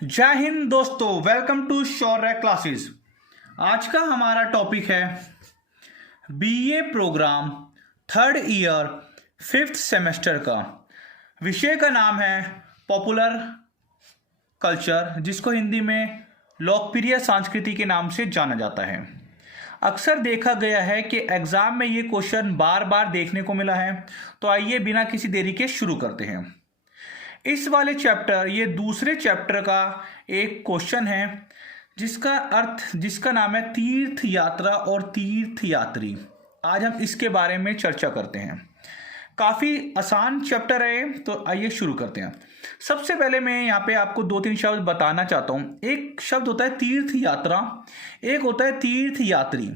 जय हिंद दोस्तों, welcome to Shaurya classes. आज का हमारा टॉपिक है BA programme third year fifth semester का। विषय का नाम है पॉपुलर कल्चर, जिसको हिंदी में लोकप्रिय संस्कृति के नाम से जाना जाता है। अक्सर देखा गया है कि एग्जाम में ये क्वेश्चन बार बार देखने को मिला है, तो आइए बिना किसी देरी के शुरू करते हैं। इस वाले चैप्टर, ये दूसरे चैप्टर का एक क्वेश्चन है जिसका नाम है तीर्थ यात्रा और तीर्थ यात्री। आज हम इसके बारे में चर्चा करते हैं। काफ़ी आसान चैप्टर है, तो आइए शुरू करते हैं। सबसे पहले मैं यहाँ पे आपको दो तीन शब्द बताना चाहता हूँ। एक शब्द होता है तीर्थ यात्रा, एक होता है तीर्थ यात्री।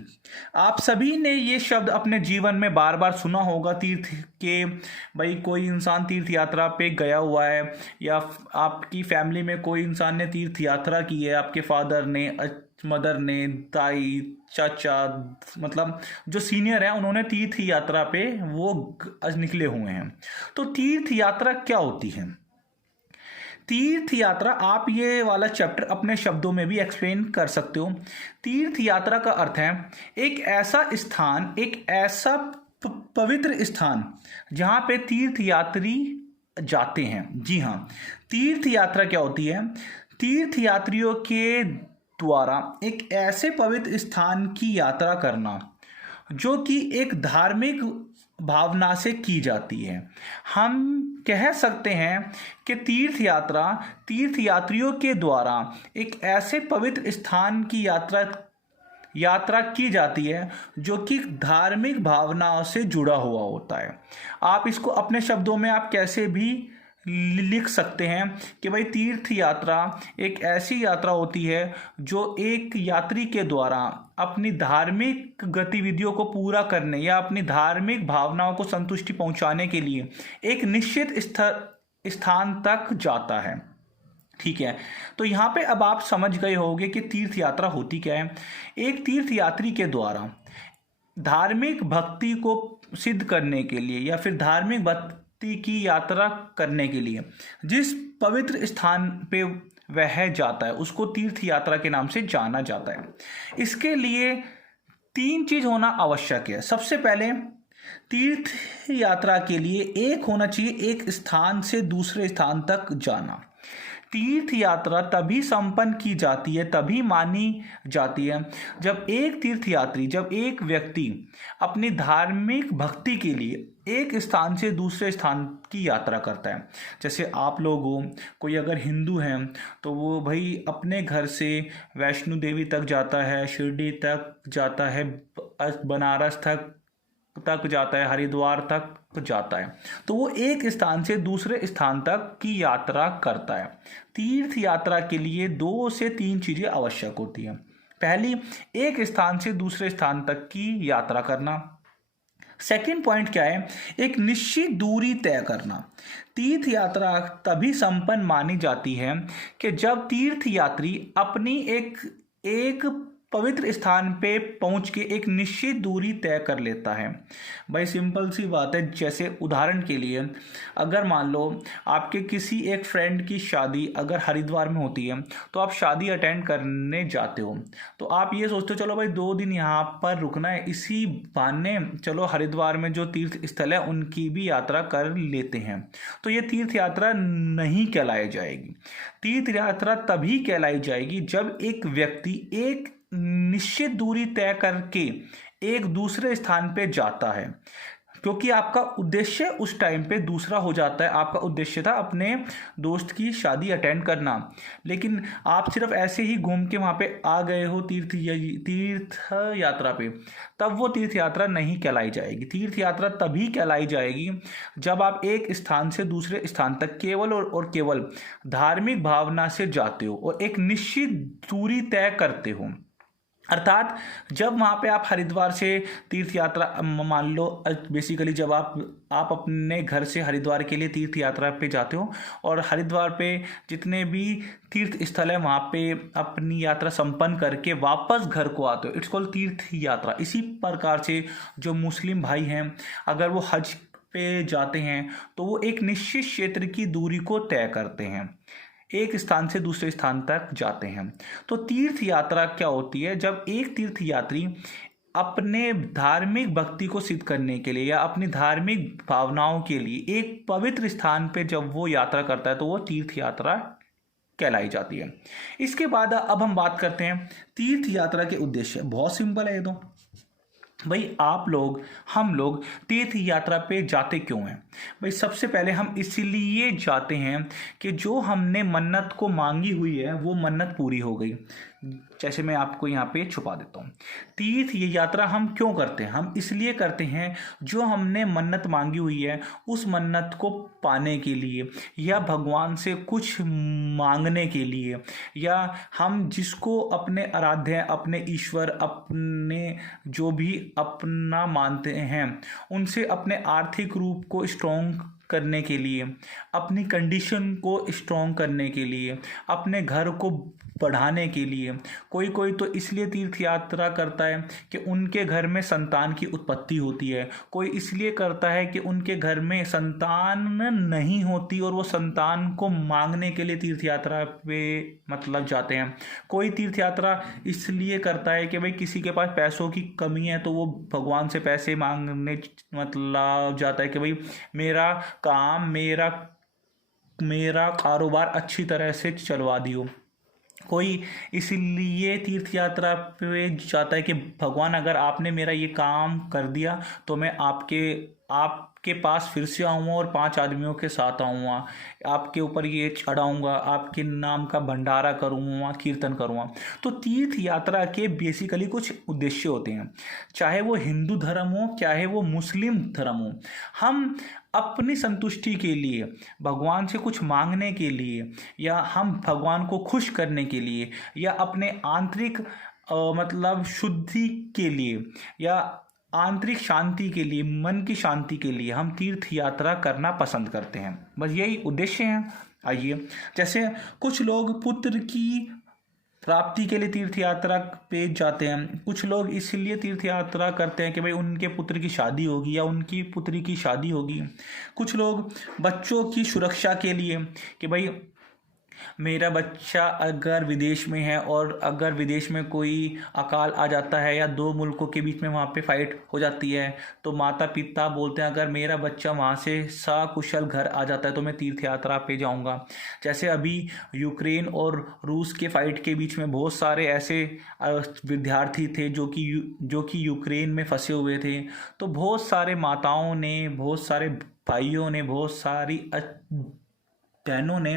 आप सभी ने ये शब्द अपने जीवन में बार बार सुना होगा। तीर्थ के भाई कोई इंसान तीर्थ यात्रा पे गया हुआ है, या आपकी फैमिली में कोई इंसान ने तीर्थ यात्रा की है, आपके फादर ने, मदर ने, ताई, चाचा, मतलब जो सीनियर हैं उन्होंने तीर्थ यात्रा पे वो निकले हुए हैं। तो तीर्थ यात्रा क्या होती है? तीर्थ यात्रा, आप ये वाला चैप्टर अपने शब्दों में भी एक्सप्लेन कर सकते हो। तीर्थ यात्रा का अर्थ है एक ऐसा स्थान, एक ऐसा पवित्र स्थान जहाँ पे तीर्थ यात्री जाते हैं। जी हाँ, तीर्थ यात्रा क्या होती है? तीर्थ यात्रियों के द्वारा एक ऐसे पवित्र स्थान की यात्रा करना जो कि एक धार्मिक भावना से की जाती है। हम कह सकते हैं कि तीर्थ यात्रा तीर्थ यात्रियों के द्वारा एक ऐसे पवित्र स्थान की यात्रा की जाती है जो कि धार्मिक भावनाओं से जुड़ा हुआ होता है। आप इसको अपने शब्दों में आप कैसे भी लिख सकते हैं कि भाई तीर्थ यात्रा एक ऐसी यात्रा होती है जो एक यात्री के द्वारा अपनी धार्मिक गतिविधियों को पूरा करने या अपनी धार्मिक भावनाओं को संतुष्टि पहुंचाने के लिए एक निश्चित स्थान तक जाता है। ठीक है, तो यहाँ पे अब आप समझ गए होंगे कि तीर्थ यात्रा होती क्या है। एक तीर्थ यात्री के द्वारा धार्मिक भक्ति को सिद्ध करने के लिए या फिर धार्मिक भक्ति की यात्रा करने के लिए जिस पवित्र स्थान पे वह जाता है उसको तीर्थ यात्रा के नाम से जाना जाता है। इसके लिए तीन चीज होना आवश्यक है। सबसे पहले, तीर्थ यात्रा के लिए एक होना चाहिए एक स्थान से दूसरे स्थान तक जाना। तीर्थ यात्रा तभी संपन्न की जाती है, तभी मानी जाती है जब एक व्यक्ति अपनी धार्मिक भक्ति के लिए एक स्थान से दूसरे स्थान की यात्रा करता है। जैसे आप लोग हो, कोई अगर हिंदू हैं तो वो भाई अपने घर से वैष्णो देवी तक जाता है, शिरडी तक जाता है, बनारस तक जाता है, हरिद्वार तक जाता है। तो वो एक स्थान से दूसरे स्थान तक की यात्रा करता है। तीर्थ यात्रा के लिए 2 से 3 चीजें आवश्यक होती हैं। पहली, एक स्थान से दूसरे स्थान तक की यात्रा करना। सेकंड पॉइंट क्या है? एक निश्चित दूरी तय करना। तीर्थ यात्रा तभी संपन्न मानी जाती है कि जब तीर्थ यात्री अपनी एक पवित्र स्थान पे पहुंच के एक निश्चित दूरी तय कर लेता है। भाई सिंपल सी बात है। जैसे उदाहरण के लिए, अगर मान लो आपके किसी एक फ्रेंड की शादी अगर हरिद्वार में होती है, तो आप शादी अटेंड करने जाते हो, तो आप ये सोचते हो चलो भाई 2 दिन यहाँ पर रुकना है, इसी बहाने चलो हरिद्वार में जो तीर्थ स्थल है उनकी भी यात्रा कर लेते हैं। तो ये तीर्थ यात्रा नहीं कहलाई जाएगी। तीर्थ यात्रा तभी कहलाई जाएगी जब एक व्यक्ति एक निश्चित दूरी तय करके एक दूसरे स्थान पे जाता है, क्योंकि आपका उद्देश्य उस टाइम पे दूसरा हो जाता है। आपका उद्देश्य था अपने दोस्त की शादी अटेंड करना, लेकिन आप सिर्फ ऐसे ही घूम के वहाँ पे आ गए हो तीर्थ यात्रा पे, तब वो तीर्थ यात्रा नहीं कहलाई जाएगी। तीर्थ यात्रा तभी कहलाई जाएगी जब आप एक स्थान से दूसरे स्थान तक केवल और केवल धार्मिक भावना से जाते हो और एक निश्चित दूरी तय करते हो। अर्थात जब वहाँ पे आप हरिद्वार से तीर्थ यात्रा, मान लो बेसिकली जब आप अपने घर से हरिद्वार के लिए तीर्थ यात्रा पे जाते हो और हरिद्वार पे जितने भी तीर्थ स्थल है वहाँ पे अपनी यात्रा संपन्न करके वापस घर को आते हो, इट्स कॉल्ड तीर्थ यात्रा। इसी प्रकार से जो मुस्लिम भाई हैं अगर वो हज पे जाते हैं तो वो एक निश्चित क्षेत्र की दूरी को तय करते हैं। एक स्थान से दूसरे स्थान तक जाते हैं। तो तीर्थ यात्रा क्या होती है? जब एक तीर्थ यात्री अपने धार्मिक भक्ति को सिद्ध करने के लिए या अपनी धार्मिक भावनाओं के लिए एक पवित्र स्थान पे जब वो यात्रा करता है तो वो तीर्थ यात्रा कहलाई जाती है। इसके बाद अब हम बात करते हैं तीर्थ यात्रा के उद्देश्य। बहुत सिंपल है ये तो भाई, आप लोग हम लोग तीर्थ यात्रा पे जाते क्यों हैं? भाई सबसे पहले हम इसलिए जाते हैं कि जो हमने मन्नत को मांगी हुई है वो मन्नत पूरी हो गई। जैसे मैं आपको यहाँ पे छुपा देता हूँ। तीर्थ ये यात्रा हम क्यों करते हैं? हम इसलिए करते हैं जो हमने मन्नत मांगी हुई है उस मन्नत को पाने के लिए, या भगवान से कुछ मांगने के लिए, या हम जिसको अपने आराध्य, अपने ईश्वर, अपने जो भी अपना मानते हैं उनसे अपने आर्थिक रूप को स्ट्रॉन्ग करने के लिए, अपनी कंडीशन को स्ट्रॉन्ग करने के लिए, अपने घर को बढ़ाने के लिए। कोई तो इसलिए तीर्थ यात्रा करता है कि उनके घर में संतान की उत्पत्ति होती है। कोई इसलिए करता है कि उनके घर में संतान नहीं होती और वो संतान को मांगने के लिए तीर्थ यात्रा पे मतलब जाते हैं। कोई तीर्थ यात्रा इसलिए करता है कि भाई किसी के पास पैसों की कमी है तो वो भगवान से पैसे मांगने मतलब जाता है कि भाई मेरा काम, मेरा कारोबार अच्छी तरह से चलवा दियो। कोई इसलिए तीर्थ यात्रा पे जाता है कि भगवान अगर आपने मेरा ये काम कर दिया तो मैं आपके पास फिर से आऊँगा और 5 आदमियों के साथ आऊँगा, आपके ऊपर ये चढ़ाऊँगा, आपके नाम का भंडारा करूँगा, कीर्तन करूँगा। तो तीर्थ यात्रा के बेसिकली कुछ उद्देश्य होते हैं, चाहे वो हिंदू धर्म हो चाहे वो मुस्लिम धर्म हो। हम अपनी संतुष्टि के लिए, भगवान से कुछ मांगने के लिए, या हम भगवान को खुश करने के लिए, या अपने आंतरिक मतलब शुद्धि के लिए, या आंतरिक शांति के लिए, मन की शांति के लिए हम तीर्थ यात्रा करना पसंद करते हैं। बस यही उद्देश्य हैं। आइए, जैसे कुछ लोग पुत्र की प्राप्ति के लिए तीर्थ यात्रा पे जाते हैं। कुछ लोग इसलिए तीर्थ यात्रा करते हैं कि भाई उनके पुत्र की शादी होगी या उनकी पुत्री की शादी होगी। कुछ लोग बच्चों की सुरक्षा के लिए कि भाई मेरा बच्चा अगर विदेश में है और अगर विदेश में कोई अकाल आ जाता है या 2 मुल्कों के बीच में वहाँ पे फाइट हो जाती है तो माता पिता बोलते हैं अगर मेरा बच्चा वहाँ से सकुशल घर आ जाता है तो मैं तीर्थ यात्रा पे जाऊँगा। जैसे अभी यूक्रेन और रूस के फाइट के बीच में बहुत सारे ऐसे विद्यार्थी थे जो कि यूक्रेन में फंसे हुए थे। तो बहुत सारे माताओं ने, बहुत सारे भाइयों ने, बहुत सारी बहनों ने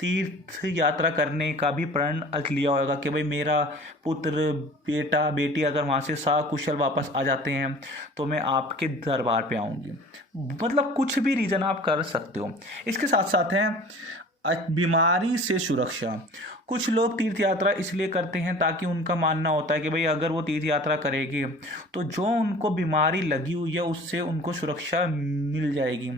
तीर्थ यात्रा करने का भी प्रण लिया होगा कि भाई मेरा पुत्र, बेटा, बेटी अगर वहाँ से सकुशल वापस आ जाते हैं तो मैं आपके दरबार पे आऊँगी। मतलब कुछ भी रीज़न आप कर सकते हो। इसके साथ साथ है बीमारी से सुरक्षा। कुछ लोग तीर्थ यात्रा इसलिए करते हैं ताकि उनका मानना होता है कि भाई अगर वो तीर्थ यात्रा करेंगे तो जो उनको बीमारी लगी हुई है उससे उनको सुरक्षा मिल जाएगी।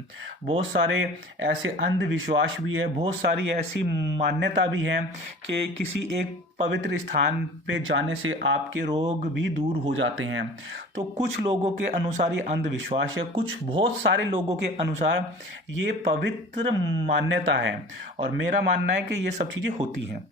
बहुत सारे ऐसे अंधविश्वास भी है, बहुत सारी ऐसी मान्यता भी है कि किसी एक पवित्र स्थान पे जाने से आपके रोग भी दूर हो जाते हैं। तो कुछ लोगों के अनुसार ये अंधविश्वास है, बहुत सारे लोगों के अनुसार ये पवित्र मान्यता है और मेरा मानना है कि ये सब चीज़ें होती हैं।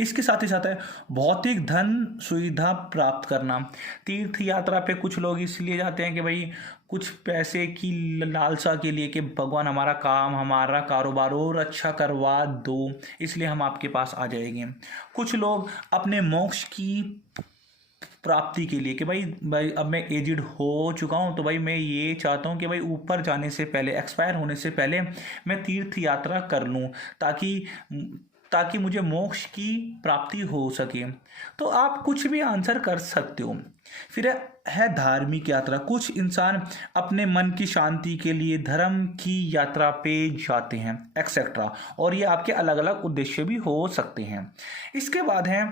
इसके साथ ही साथ है भौतिक धन सुविधा प्राप्त करना। तीर्थ यात्रा पे कुछ लोग इसलिए जाते हैं कि भाई कुछ पैसे की लालसा के लिए कि भगवान हमारा काम, हमारा कारोबार और अच्छा करवा दो, इसलिए हम आपके पास आ जाएंगे। कुछ लोग अपने मोक्ष की प्राप्ति के लिए कि भाई अब मैं एजिड हो चुका हूँ तो भाई मैं ये चाहता हूँ कि भाई ऊपर जाने से पहले, एक्सपायर होने से पहले मैं तीर्थ यात्रा कर लूँ ताकि मुझे मोक्ष की प्राप्ति हो सके। तो आप कुछ भी आंसर कर सकते हो। फिर है धार्मिक यात्रा। कुछ इंसान अपने मन की शांति के लिए धर्म की यात्रा पे जाते हैं एक्सेट्रा, और ये आपके अलग अलग उद्देश्य भी हो सकते हैं। इसके बाद है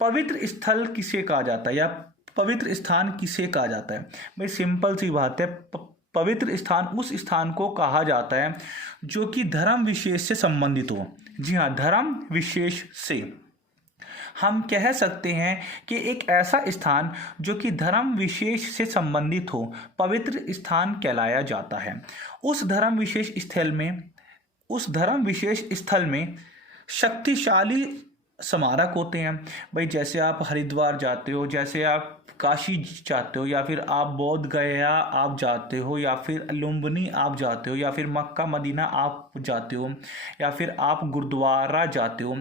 पवित्र स्थल किसे कहा जाता है या पवित्र स्थान किसे कहा जाता है। भाई सिंपल सी बात है, पवित्र स्थान उस स्थान को कहा जाता है जो कि धर्म विशेष से संबंधित हो। जी हाँ, धर्म विशेष से हम कह सकते हैं कि एक ऐसा स्थान जो कि धर्म विशेष से संबंधित हो पवित्र स्थान कहलाया जाता है। उस धर्म विशेष स्थल में शक्तिशाली स्मारक होते हैं भाई। जैसे आप हरिद्वार जाते हो, जैसे आप काशी जाते हो, या फिर आप बोध गया आप जाते हो, या फिर लुम्बिनी आप जाते हो, या फिर मक्का मदीना आप जाते हो, या फिर आप गुरुद्वारा जाते हो,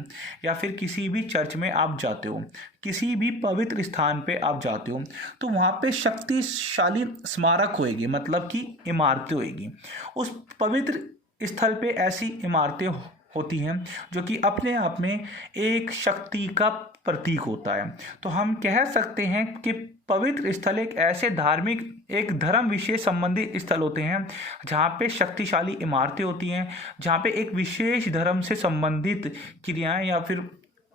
या फिर किसी भी चर्च में आप जाते हो, किसी भी पवित्र स्थान पे आप जाते हो, तो वहाँ पे शक्तिशाली स्मारक होएगी, मतलब कि इमारतें होएगी। उस पवित्र स्थल पे ऐसी इमारतें होती हैं जो कि अपने आप में एक शक्ति का प्रतीक होता है। तो हम कह सकते हैं कि पवित्र स्थल एक ऐसे धार्मिक, एक धर्म विशेष संबंधित स्थल होते हैं जहाँ पे शक्तिशाली इमारतें होती हैं, जहाँ पे एक विशेष धर्म से संबंधित क्रियाएं या फिर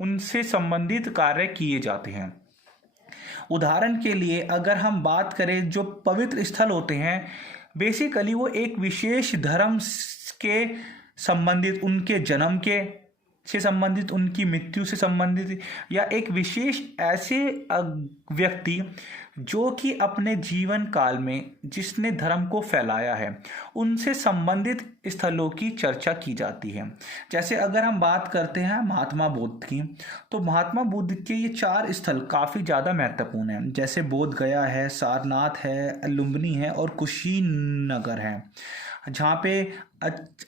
उनसे संबंधित कार्य किए जाते हैं। उदाहरण के लिए अगर हम बात करें, जो पवित्र स्थल होते हैं बेसिकली वो एक विशेष धर्म के संबंधित, उनके जन्म के से संबंधित, उनकी मृत्यु से संबंधित, या एक विशेष ऐसे व्यक्ति जो कि अपने जीवन काल में जिसने धर्म को फैलाया है, उनसे संबंधित स्थलों की चर्चा की जाती है। जैसे अगर हम बात करते हैं महात्मा बुद्ध की, तो महात्मा बुद्ध के ये 4 स्थल काफ़ी ज़्यादा महत्वपूर्ण हैं। जैसे बोध गया है, सारनाथ है, लुम्बिनी है और कुशीनगर है। जहाँ पे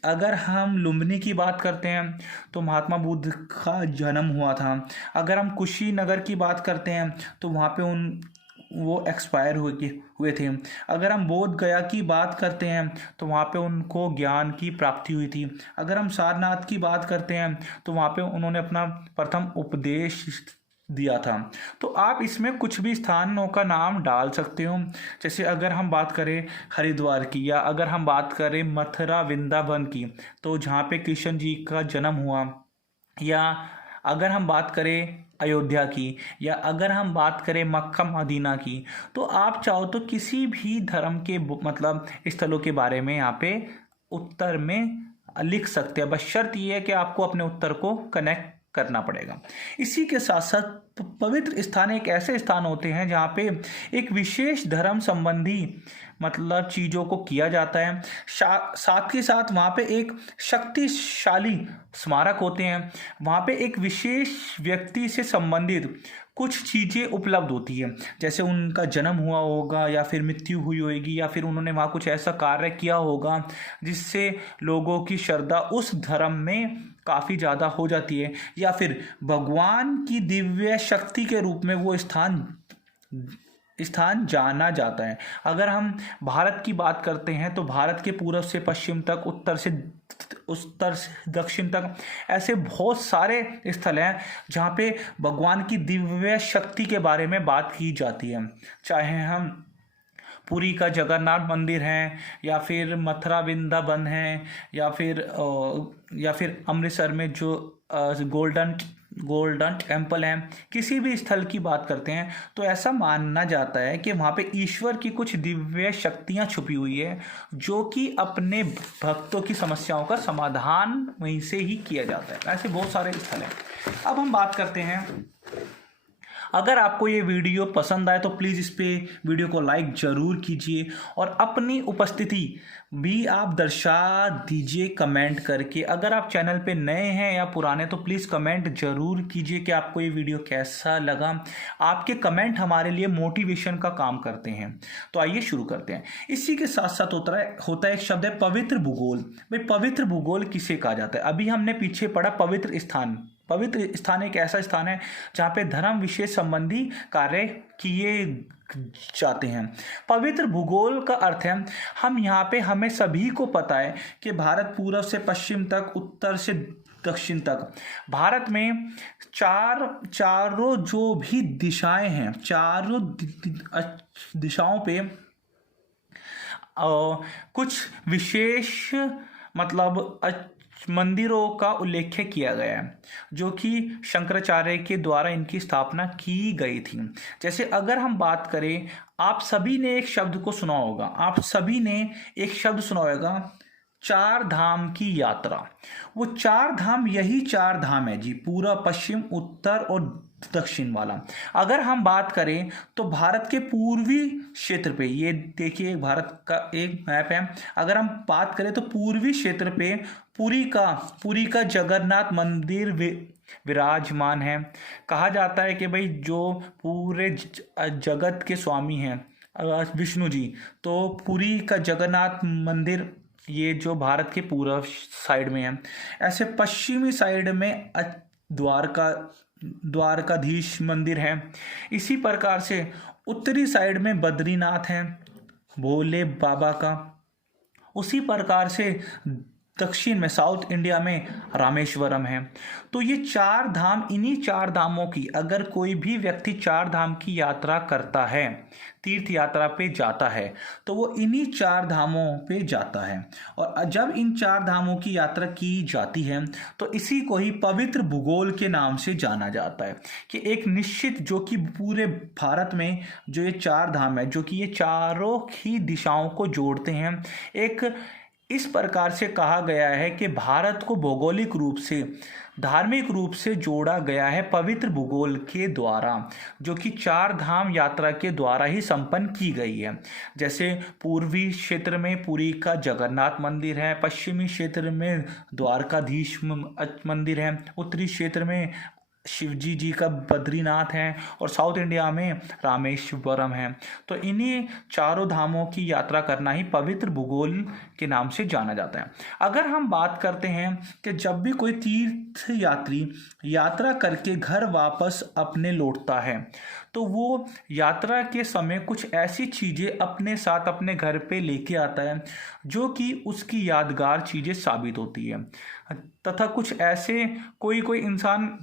अगर हम लुम्बिनी की बात करते हैं तो महात्मा बुद्ध का जन्म हुआ था। अगर हम कुशीनगर की बात करते हैं तो वहाँ पे वो एक्सपायर हुए थे। अगर हम बोध गया की बात करते हैं तो वहाँ पे उनको ज्ञान की प्राप्ति हुई थी। अगर हम सारनाथ की बात करते हैं तो वहाँ पे उन्होंने अपना प्रथम उपदेश दिया था। तो आप इसमें कुछ भी स्थानों का नाम डाल सकते हो। जैसे अगर हम बात करें हरिद्वार की, या अगर हम बात करें मथुरा वृंदावन की, तो जहाँ पे कृष्ण जी का जन्म हुआ, या अगर हम बात करें अयोध्या की, या अगर हम बात करें मक्का मदीना की, तो आप चाहो तो किसी भी धर्म के मतलब स्थलों के बारे में यहाँ पे उत्तर में लिख सकते हैं। बस शर्त ये है कि आपको अपने उत्तर को कनेक्ट करना पड़ेगा। इसी के साथ साथ पवित्र स्थान एक ऐसे स्थान होते हैं जहाँ पे एक विशेष धर्म संबंधी मतलब चीज़ों को किया जाता है। साथ ही साथ वहाँ पे एक शक्तिशाली स्मारक होते हैं। वहाँ पे एक विशेष व्यक्ति से संबंधित कुछ चीज़ें उपलब्ध होती हैं, जैसे उनका जन्म हुआ होगा, या फिर मृत्यु हुई होगी, या फिर उन्होंने वहाँ कुछ ऐसा कार्य किया होगा जिससे लोगों की श्रद्धा उस धर्म में काफ़ी ज़्यादा हो जाती है, या फिर भगवान की दिव्य शक्ति के रूप में वो स्थान जाना जाता है। अगर हम भारत की बात करते हैं तो भारत के पूर्व से पश्चिम तक, उत्तर से दक्षिण तक ऐसे बहुत सारे स्थल हैं जहाँ पे भगवान की दिव्य शक्ति के बारे में बात की जाती है। चाहे हम पुरी का जगन्नाथ मंदिर है, या फिर मथुरा वृंदावन है, या फिर अमृतसर में जो गोल्डन टेम्पल है, किसी भी स्थल की बात करते हैं तो ऐसा मानना जाता है कि वहाँ पे ईश्वर की कुछ दिव्य शक्तियाँ छुपी हुई है, जो कि अपने भक्तों की समस्याओं का समाधान वहीं से ही किया जाता है। ऐसे बहुत सारे स्थल हैं। अब हम बात करते हैं, अगर आपको ये वीडियो पसंद आए तो प्लीज़ इस पे वीडियो को लाइक ज़रूर कीजिए, और अपनी उपस्थिति भी आप दर्शा दीजिए कमेंट करके। अगर आप चैनल पे नए हैं या पुराने तो प्लीज़ कमेंट ज़रूर कीजिए कि आपको ये वीडियो कैसा लगा। आपके कमेंट हमारे लिए मोटिवेशन का काम करते हैं। तो आइए शुरू करते हैं। इसी के साथ साथ होता है एक शब्द है पवित्र भूगोल। भाई पवित्र भूगोल किसे कहा जाता है? अभी हमने पीछे पढ़ा पवित्र स्थान। पवित्र स्थान एक ऐसा स्थान है जहाँ पे धर्म विशेष संबंधी कार्य किए जाते हैं। पवित्र भूगोल का अर्थ है, हम यहाँ पे हमें सभी को पता है कि भारत पूर्व से पश्चिम तक, उत्तर से दक्षिण तक, भारत में चारों जो भी दिशाएं हैं, चारों दिशाओं पे कुछ विशेष मतलब मंदिरों का उल्लेख किया गया है, जो कि शंकराचार्य के द्वारा इनकी स्थापना की गई थी। जैसे अगर हम बात करें, आप सभी ने एक शब्द को सुना होगा, चार धाम की यात्रा। वो चार धाम यही चार धाम है जी, पूर्व, पश्चिम, उत्तर और दक्षिण वाला। अगर हम बात करें तो भारत के पूर्वी क्षेत्र पे, ये देखिए भारत का एक मैप है, अगर हम बात करें तो पूर्वी क्षेत्र पे पुरी का जगन्नाथ मंदिर विराजमान है। कहा जाता है कि भाई जो पूरे जगत के स्वामी हैं विष्णु जी, तो पुरी का जगन्नाथ मंदिर ये जो भारत के पूर्व साइड में है। ऐसे पश्चिमी साइड में द्वारकाधीश मंदिर है। इसी प्रकार से उत्तरी साइड में बद्रीनाथ है भोले बाबा का। उसी प्रकार से दक्षिण में, साउथ इंडिया में रामेश्वरम है। तो ये चार धाम, इन्हीं चार धामों की अगर कोई भी व्यक्ति चार धाम की यात्रा करता है, तीर्थ यात्रा पे जाता है, तो वो इन्हीं चार धामों पे जाता है। और जब इन चार धामों की यात्रा की जाती है तो इसी को ही पवित्र भूगोल के नाम से जाना जाता है कि एक निश्चित, जो कि पूरे भारत में जो ये चार धाम है, जो कि ये चारों ही दिशाओं को जोड़ते हैं, एक इस प्रकार से कहा गया है कि भारत को भौगोलिक रूप से, धार्मिक रूप से जोड़ा गया है पवित्र भूगोल के द्वारा, जो कि चार धाम यात्रा के द्वारा ही संपन्न की गई है। जैसे पूर्वी क्षेत्र में पुरी का जगन्नाथ मंदिर है, पश्चिमी क्षेत्र में द्वारकाधीश मंदिर है, उत्तरी क्षेत्र में शिवजी जी का बद्रीनाथ है और साउथ इंडिया में रामेश्वरम है। तो इन्हीं चारों धामों की यात्रा करना ही पवित्र भूगोल के नाम से जाना जाता है। अगर हम बात करते हैं कि जब भी कोई तीर्थ यात्री यात्रा करके घर वापस अपने लौटता है तो वो यात्रा के समय कुछ ऐसी चीज़ें अपने साथ अपने घर पे लेके आता है जो कि उसकी यादगार चीज़ें साबित होती है। तथा कुछ ऐसे, कोई इंसान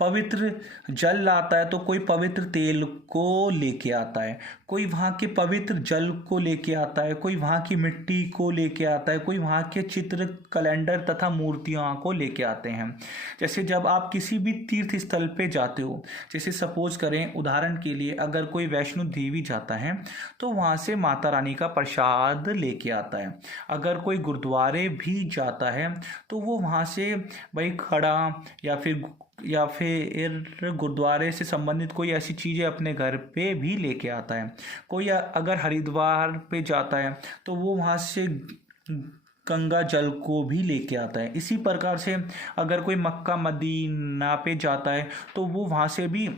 पवित्र जल लाता है तो कोई पवित्र तेल को लेके आता है, कोई वहाँ के पवित्र जल को लेके आता है, कोई वहाँ की मिट्टी को लेके आता है, कोई वहाँ के चित्र, कैलेंडर तथा मूर्तियों को लेके आते हैं। जैसे जब आप किसी भी तीर्थ स्थल पे जाते हो, जैसे सपोज करें उदाहरण के लिए अगर कोई वैष्णो देवी जाता है तो वहाँ से माता रानी का प्रसाद लेके आता है। अगर कोई गुरुद्वारे भी जाता है तो वो वहाँ से भाई खड़ा या फिर गुरुद्वारे से संबंधित कोई ऐसी चीज़ें अपने घर पे भी लेके आता है। कोई अगर हरिद्वार पे जाता है तो वो वहाँ से गंगा जल को भी लेके आता है। इसी प्रकार से अगर कोई मक्का मदीना पे जाता है तो वो वहाँ से भी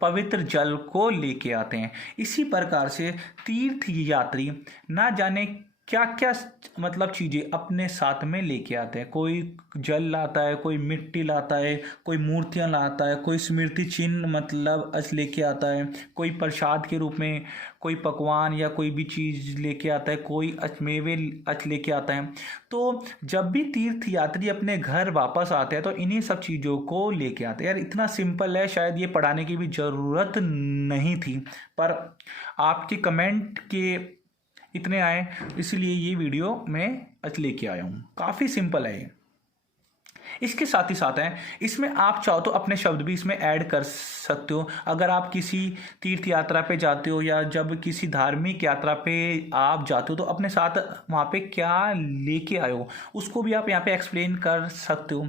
पवित्र जल को लेके आते हैं। इसी प्रकार से तीर्थ यात्री ना जाने क्या क्या मतलब चीज़ें अपने साथ में लेके आते हैं। कोई जल लाता है, कोई मिट्टी लाता है, कोई मूर्तियां लाता है, कोई स्मृति चिन्ह मतलब लेके आता है, कोई प्रसाद के रूप में कोई पकवान या कोई भी चीज़ लेके आता है, कोई मेवे लेके आता है। तो जब भी तीर्थ यात्री अपने घर वापस आते हैं तो इन्हीं सब चीज़ों को लेके आते हैं। यार इतना सिंपल है, शायद ये पढ़ाने की भी ज़रूरत नहीं थी, पर आपके कमेंट के इतने आए इसलिए ये वीडियो मैं आज लेके आया हूँ। काफ़ी सिंपल है ये। इसके साथ ही साथ है, इसमें आप चाहो तो अपने शब्द भी इसमें ऐड कर सकते हो। अगर आप किसी तीर्थ यात्रा पे जाते हो या जब किसी धार्मिक यात्रा पे आप जाते हो तो अपने साथ वहाँ पे क्या लेके आए हो उसको भी आप यहाँ पे एक्सप्लेन कर सकते हो।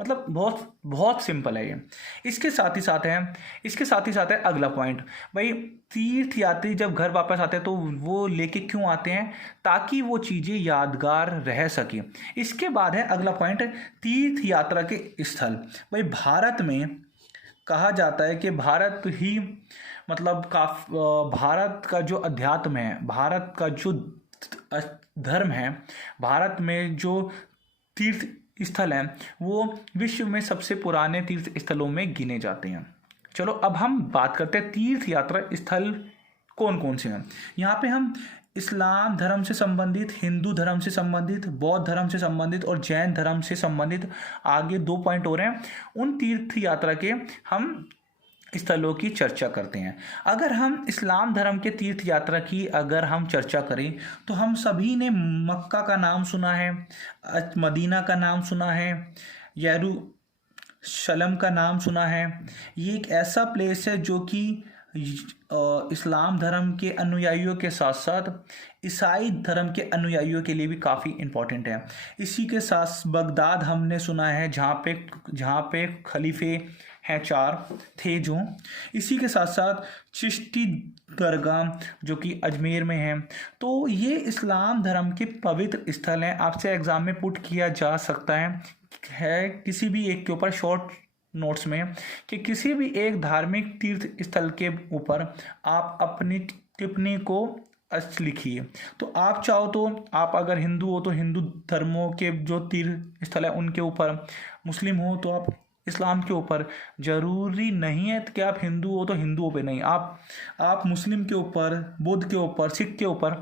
मतलब बहुत बहुत सिंपल है ये। इसके साथ ही साथ है अगला पॉइंट, भाई तीर्थ यात्री जब घर वापस आते हैं तो वो लेके क्यों आते हैं, ताकि वो चीज़ें यादगार रह सके। इसके बाद है अगला पॉइंट, तीर्थ यात्रा के स्थल। भाई भारत में कहा जाता है कि भारत ही मतलब भारत का जो अध्यात्म है, भारत का जो धर्म है, भारत में जो तीर्थ स्थल हैं वो विश्व में सबसे पुराने तीर्थ स्थलों में गिने जाते हैं। चलो अब हम बात करते हैं तीर्थ यात्रा स्थल कौन कौन से हैं। यहाँ पे हम इस्लाम धर्म से संबंधित, हिंदू धर्म से संबंधित, बौद्ध धर्म से संबंधित और जैन धर्म से संबंधित आगे 2 पॉइंट हो रहे हैं, उन तीर्थ यात्रा के हम स्थलों की चर्चा करते हैं। अगर हम इस्लाम धर्म के तीर्थ यात्रा की अगर हम चर्चा करें तो हम सभी ने मक्का का नाम सुना है, मदीना का नाम सुना है, यरूशलेम का नाम सुना है। ये एक ऐसा प्लेस है जो कि इस्लाम धर्म के अनुयायियों के साथ साथ ईसाई धर्म के अनुयायियों के लिए भी काफ़ी इम्पोर्टेंट है। इसी के साथ बगदाद हमने सुना है जहाँ पे खलीफे हैं 4 थे जो। इसी के साथ साथ चिश्ती दरगाह जो कि अजमेर में है। तो ये इस्लाम धर्म के पवित्र स्थल हैं। आपसे एग्ज़ाम में पुट किया जा सकता है किसी भी एक के ऊपर शॉर्ट नोट्स में कि किसी भी एक धार्मिक तीर्थ स्थल के ऊपर आप अपनी टिप्पणी को लिखिए। तो आप चाहो तो आप अगर हिंदू हो तो हिंदू धर्मों के जो तीर्थ स्थल है उनके ऊपर, मुस्लिम हो तो आप इस्लाम के ऊपर। जरूरी नहीं है कि आप हिंदू हो तो हिंदुओं पे नहीं, आप मुस्लिम के ऊपर, बुद्ध के ऊपर, सिख के ऊपर,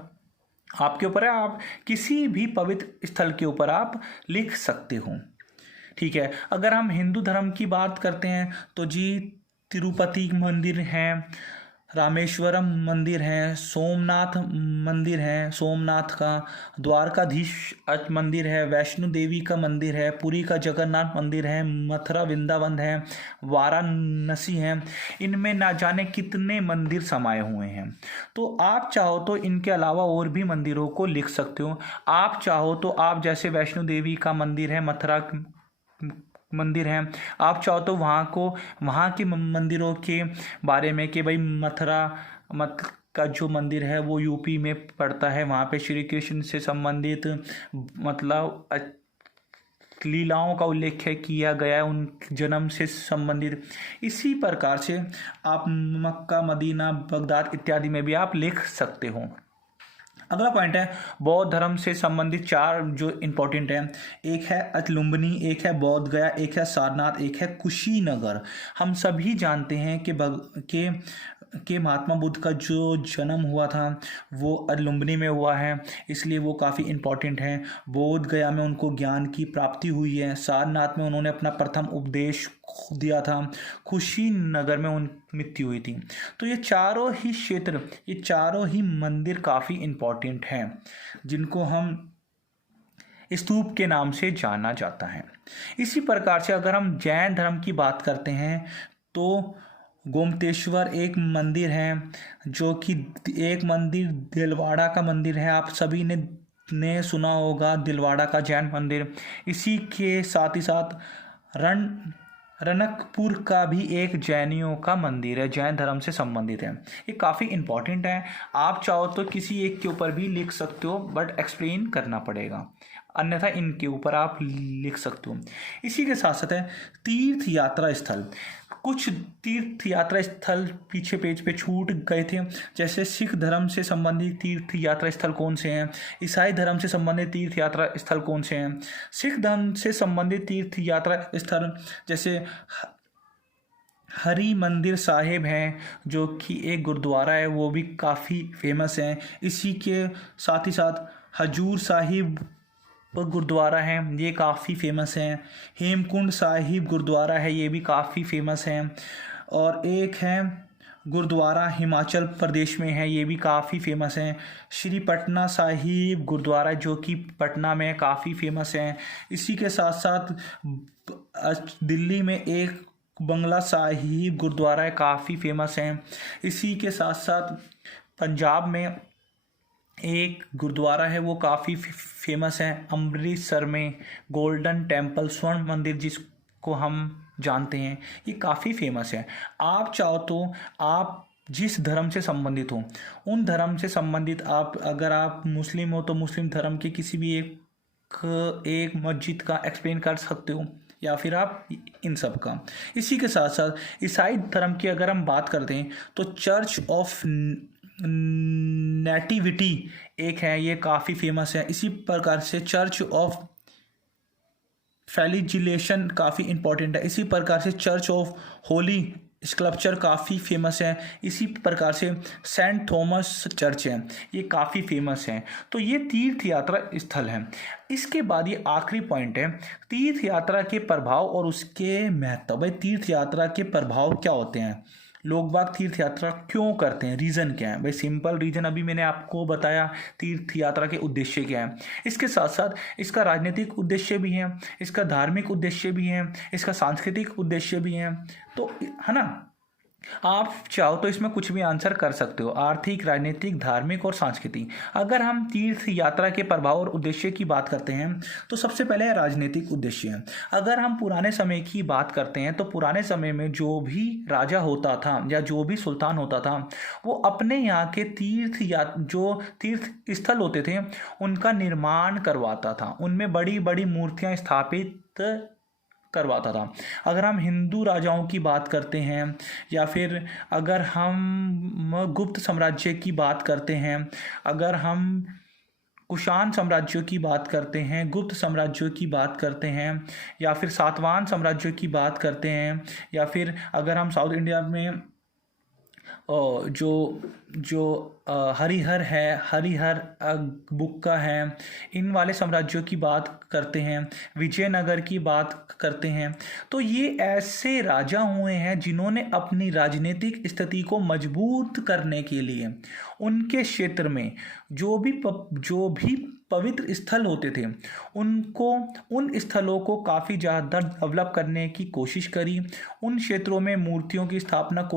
आपके ऊपर है। आप किसी भी पवित्र स्थल के ऊपर आप लिख सकते हो। ठीक है, अगर हम हिंदू धर्म की बात करते हैं तो जी तिरुपति मंदिर है, रामेश्वरम मंदिर है, सोमनाथ मंदिर है, सोमनाथ का द्वारकाधीश मंदिर है, वैष्णो देवी का मंदिर है, पुरी का जगन्नाथ मंदिर है, मथुरा वृंदावन है, वाराणसी है। इनमें ना जाने कितने मंदिर समाये हुए हैं। तो आप चाहो तो इनके अलावा और भी मंदिरों को लिख सकते हो। आप चाहो तो आप जैसे वैष्णो देवी का मंदिर है, मथुरा मंदिर है, आप चाहो तो वहाँ के मंदिरों के बारे में कि भाई मथुरा का जो मंदिर है वो यूपी में पड़ता है, वहाँ पे श्री कृष्ण से संबंधित मतलब लीलाओं का उल्लेख किया गया है, उन जन्म से संबंधित। इसी प्रकार से आप मक्का, मदीना, बगदाद इत्यादि में भी आप लिख सकते हो। अगला पॉइंट है बौद्ध धर्म से संबंधित 4 जो इम्पोर्टेंट है। एक है अतलुम्बनी, एक है बौद्ध गया, एक है सारनाथ, एक है कुशीनगर। हम सभी जानते हैं कि महात्मा बुद्ध का जो जन्म हुआ था वो अतलुम्बनी में हुआ है, इसलिए वो काफ़ी इम्पोर्टेंट है। बोध गया में उनको ज्ञान की प्राप्ति हुई है, सारनाथ में उन्होंने अपना प्रथम उपदेश दिया था, कुशीनगर में उनकी मृत्यु हुई थी। तो ये चारों ही क्षेत्र, ये चारों ही मंदिर काफ़ी इम्पोर्टेंट हैं जिनको हम स्तूप के नाम से जाना जाता है। इसी प्रकार से अगर हम जैन धर्म की बात करते हैं तो गोमतेश्वर एक मंदिर है जो कि एक मंदिर दिलवाड़ा का मंदिर है। आप सभी ने सुना होगा दिलवाड़ा का जैन मंदिर। इसी के साथ ही साथ रनकपुर का भी एक जैनियों का मंदिर है, जैन धर्म से संबंधित है। ये काफ़ी इम्पोर्टेंट है। आप चाहो तो किसी एक के ऊपर भी लिख सकते हो, बट एक्सप्लेन करना पड़ेगा, अन्यथा इनके ऊपर आप लिख सकते हो। इसी के साथ साथ है तीर्थ यात्रा स्थल। कुछ तीर्थ यात्रा स्थल पीछे पेज पे छूट गए थे, जैसे सिख धर्म से संबंधित तीर्थ यात्रा स्थल कौन से हैं, ईसाई धर्म से संबंधित तीर्थ यात्रा स्थल कौन से हैं। सिख धर्म से संबंधित तीर्थ यात्रा स्थल जैसे हरी मंदिर साहिब हैं जो कि एक गुरुद्वारा है, वो भी काफ़ी फेमस है। इसी के साथ ही साथ हजूर साहिब गुरुद्वारा है, ये काफ़ी फेमस है। हेमकुंड साहिब गुरुद्वारा है, ये भी काफ़ी फेमस है। और एक है गुरुद्वारा हिमाचल प्रदेश में है, ये भी काफ़ी फेमस है। श्री पटना साहिब गुरुद्वारा जो कि पटना में काफ़ी फेमस है। इसी के साथ साथ दिल्ली में एक बंगला साहिब गुरुद्वारा है, काफ़ी फेमस है। इसी के साथ साथ पंजाब में एक गुरुद्वारा है, वो काफ़ी फेमस है। अमृतसर में गोल्डन टेम्पल, स्वर्ण मंदिर जिसको हम जानते हैं, ये काफ़ी फेमस है। आप चाहो तो आप जिस धर्म से संबंधित हो उन धर्म से संबंधित अगर आप मुस्लिम हो तो मुस्लिम धर्म के किसी भी एक मस्जिद का एक्सप्लेन कर सकते हो, या फिर आप इन सब का। इसी के साथ साथ ईसाई धर्म की अगर हम बात करते हैं तो चर्च ऑफ नेटिविटी एक है, ये काफ़ी फेमस है। इसी प्रकार से चर्च ऑफ फ्लैजिलेशन काफ़ी इंपॉर्टेंट है। इसी प्रकार से चर्च ऑफ होली स्कल्पचर काफ़ी फेमस है। इसी प्रकार से सेंट थॉमस चर्च है, ये काफ़ी फेमस है। तो ये तीर्थ यात्रा स्थल है। इसके बाद ये आखिरी पॉइंट है तीर्थ यात्रा के प्रभाव और उसके महत्व। भाई तीर्थ यात्रा के प्रभाव क्या होते हैं, लोग बाग तीर्थ यात्रा क्यों करते हैं, रीज़न क्या है। भाई सिंपल रीज़न अभी मैंने आपको बताया, तीर्थ यात्रा के उद्देश्य क्या है। इसके साथ साथ इसका राजनीतिक उद्देश्य भी है, इसका धार्मिक उद्देश्य भी है, इसका सांस्कृतिक उद्देश्य भी है, तो है ना। आप चाहो तो इसमें कुछ भी आंसर कर सकते हो, आर्थिक, राजनीतिक, धार्मिक और सांस्कृतिक। अगर हम तीर्थ यात्रा के प्रभाव और उद्देश्य की बात करते हैं तो सबसे पहले राजनीतिक उद्देश्य है। अगर हम पुराने समय की बात करते हैं तो पुराने समय में जो भी राजा होता था या जो भी सुल्तान होता था वो अपने यहाँ के जो तीर्थ स्थल होते थे उनका निर्माण करवाता था, उनमें बड़ी बड़ी मूर्तियाँ स्थापित करवाता था। अगर हम हिंदू राजाओं की बात करते हैं या फिर अगर हम गुप्त साम्राज्य की बात करते हैं, अगर हम कुषाण साम्राज्यों की बात करते हैं, गुप्त साम्राज्यों की बात करते हैं, या फिर सातवाहन साम्राज्यों की बात करते हैं, या फिर अगर हम साउथ इंडिया में जो जो हरिहर है, हरिहर बुक्का है, इन वाले साम्राज्यों की बात करते हैं, विजयनगर की बात करते हैं, तो ये ऐसे राजा हुए हैं जिन्होंने अपनी राजनीतिक स्थिति को मजबूत करने के लिए उनके क्षेत्र में जो भी पवित्र स्थल होते थे उन स्थलों को काफ़ी ज़्यादा डेवलप करने की कोशिश करी। उन क्षेत्रों में मूर्तियों की स्थापना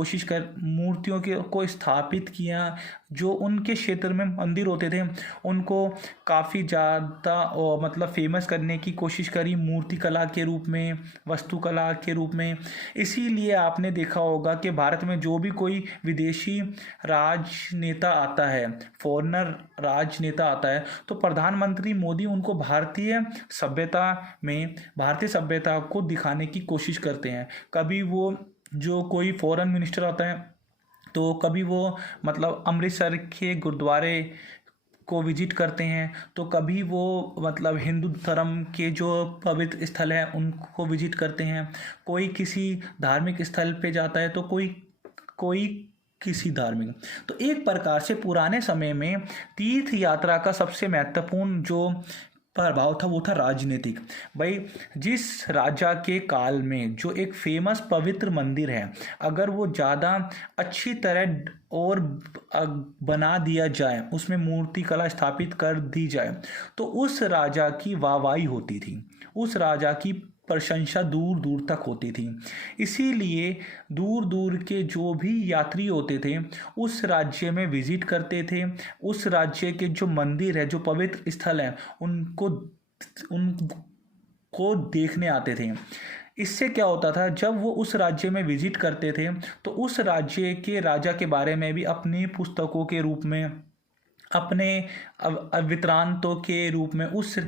मूर्तियों को स्थापित किया। जो उनके क्षेत्र में मंदिर होते थे उनको काफ़ी ज़्यादा मतलब फेमस करने की कोशिश करी, मूर्ति कला के रूप में, वास्तुकला के रूप में। इसीलिए आपने देखा होगा कि भारत में जो भी कोई विदेशी राजनेता आता है, फॉरेनर राजनेता आता है, तो प्रधानमंत्री मोदी उनको भारतीय सभ्यता को दिखाने की कोशिश करते हैं। कभी वो जो कोई फॉरेन मिनिस्टर आता है तो कभी वो मतलब अमृतसर के गुरुद्वारे को विजिट करते हैं, तो कभी वो मतलब हिंदू धर्म के जो पवित्र स्थल हैं उनको विजिट करते हैं। कोई किसी धार्मिक स्थल पे जाता है तो कोई किसी धार्मिक। तो एक प्रकार से पुराने समय में तीर्थ यात्रा का सबसे महत्वपूर्ण जो प्रभाव था वो था राजनीतिक। भाई जिस राजा के काल में जो एक फेमस पवित्र मंदिर है, अगर वो ज़्यादा अच्छी तरह और बना दिया जाए, उसमें मूर्ति कला स्थापित कर दी जाए, तो उस राजा की वाहवाही होती थी, उस राजा की प्रशंसा दूर दूर तक होती थी। इसीलिए दूर दूर के जो भी यात्री होते थे उस राज्य में विजिट करते थे, उस राज्य के जो मंदिर है, जो पवित्र स्थल है, उनको देखने आते थे। इससे क्या होता था, जब वो उस राज्य में विजिट करते थे तो उस राज्य के राजा के बारे में भी अपनी पुस्तकों के रूप में, अपने वृत्तांतों के रूप में उस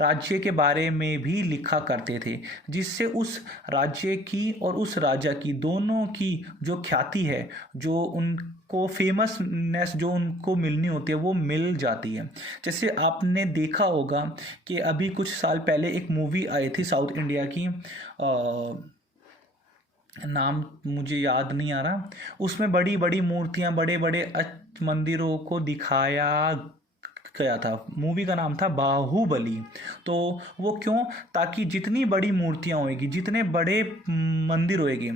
राज्य के बारे में भी लिखा करते थे, जिससे उस राज्य की और उस राजा की दोनों की जो ख्याति है, जो उनको फेमसनेस जो उनको मिलनी होती है वो मिल जाती है। जैसे आपने देखा होगा कि अभी कुछ साल पहले एक मूवी आई थी साउथ इंडिया की, नाम मुझे याद नहीं आ रहा, उसमें बड़ी बड़ी मूर्तियां, बड़े बड़े मंदिरों को दिखाया गया था। मूवी का नाम था बाहुबली। तो वो क्यों, ताकि जितनी बड़ी मूर्तियां होएगी, जितने बड़े मंदिर होएगी,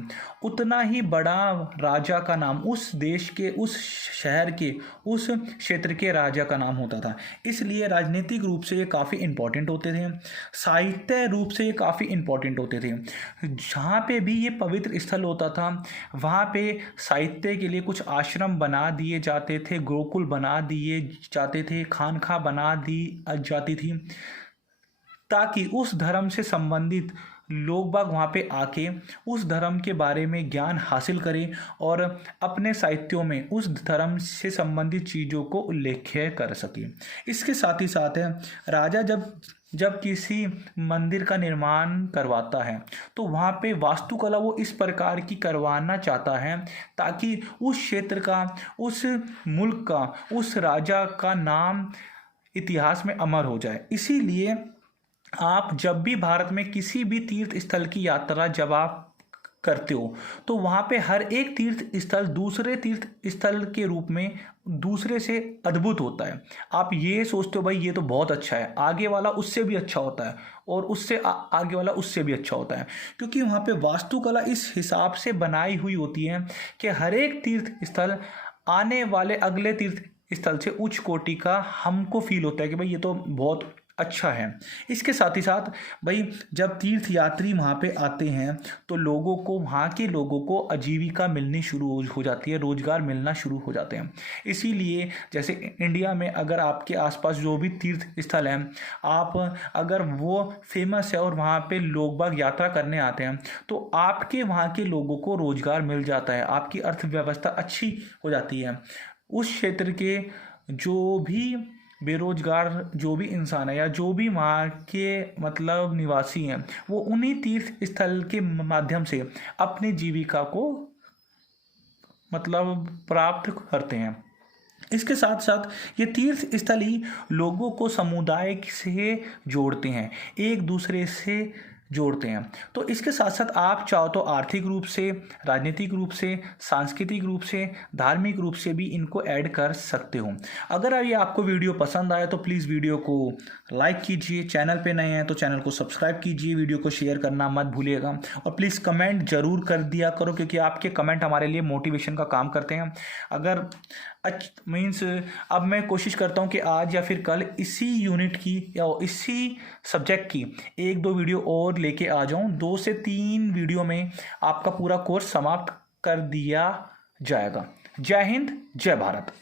उतना ही बड़ा राजा का नाम उस देश के, उस शहर के, उस क्षेत्र के राजा का नाम होता था। इसलिए राजनीतिक रूप से ये काफ़ी इम्पोर्टेंट होते थे, साहित्य रूप से ये काफ़ी इम्पोर्टेंट होते थे। जहाँ पे भी ये पवित्र स्थल होता था वहाँ पे साहित्य के लिए कुछ आश्रम बना दिए जाते थे, गुरुकुल बना दिए जाते थे, खानखा बना दी जाती थी, ताकि उस धर्म से संबंधित लोग बाग वहाँ पे आके उस धर्म के बारे में ज्ञान हासिल करें और अपने साहित्यों में उस धर्म से संबंधित चीज़ों को उल्लेख कर सकें। इसके साथ ही साथ है, राजा जब किसी मंदिर का निर्माण करवाता है तो वहाँ पे वास्तुकला वो इस प्रकार की करवाना चाहता है ताकि उस क्षेत्र का, उस मुल्क का, उस राजा का नाम इतिहास में अमर हो जाए। इसीलिए आप जब भी भारत में किसी भी तीर्थ स्थल की यात्रा जब आप करते हो तो वहाँ पे हर एक तीर्थ स्थल दूसरे तीर्थ स्थल के रूप में दूसरे से अद्भुत होता है। आप ये सोचते हो भाई ये तो बहुत अच्छा है, आगे वाला उससे भी अच्छा होता है और उससे आगे वाला उससे भी अच्छा होता है, क्योंकि वहाँ पे वास्तुकला इस हिसाब से बनाई हुई होती है कि हर एक तीर्थ स्थल आने वाले अगले तीर्थ स्थल से उच्च कोटि का हमको फील होता है कि भाई ये तो बहुत अच्छा है। इसके साथ ही साथ भाई जब तीर्थ यात्री वहाँ पे आते हैं तो लोगों को, वहाँ के लोगों को आजीविका मिलनी शुरू हो जाती है, रोजगार मिलना शुरू हो जाते हैं। इसीलिए जैसे इंडिया में अगर आपके आसपास जो भी तीर्थ स्थल हैं, आप अगर वो फेमस है और वहाँ पे लोग बाग यात्रा करने आते हैं तो आपके वहाँ के लोगों को रोजगार मिल जाता है, आपकी अर्थव्यवस्था अच्छी हो जाती है। उस क्षेत्र के जो भी बेरोजगार जो भी इंसान है या जो भी वहाँ के मतलब निवासी हैं, वो उन्हीं तीर्थ स्थल के माध्यम से अपनी जीविका को मतलब प्राप्त करते हैं। इसके साथ साथ ये तीर्थ स्थल ही लोगों को समुदाय से जोड़ते हैं, एक दूसरे से जोड़ते हैं। तो इसके साथ साथ आप चाहो तो आर्थिक रूप से, राजनीतिक रूप से, सांस्कृतिक रूप से, धार्मिक रूप से भी इनको ऐड कर सकते हो। अगर ये आपको वीडियो पसंद आया तो प्लीज़ वीडियो को लाइक कीजिए, चैनल पे नए हैं तो चैनल को सब्सक्राइब कीजिए, वीडियो को शेयर करना मत भूलिएगा और प्लीज़ कमेंट जरूर कर दिया करो क्योंकि आपके कमेंट हमारे लिए मोटिवेशन का काम करते हैं। अगर मीन्स अब मैं कोशिश करता हूँ कि आज या फिर कल इसी यूनिट की या इसी सब्जेक्ट की 1-2 वीडियो और लेके आ जाऊँ। 2 से 3 वीडियो में आपका पूरा कोर्स समाप्त कर दिया जाएगा। जय हिंद, जय भारत।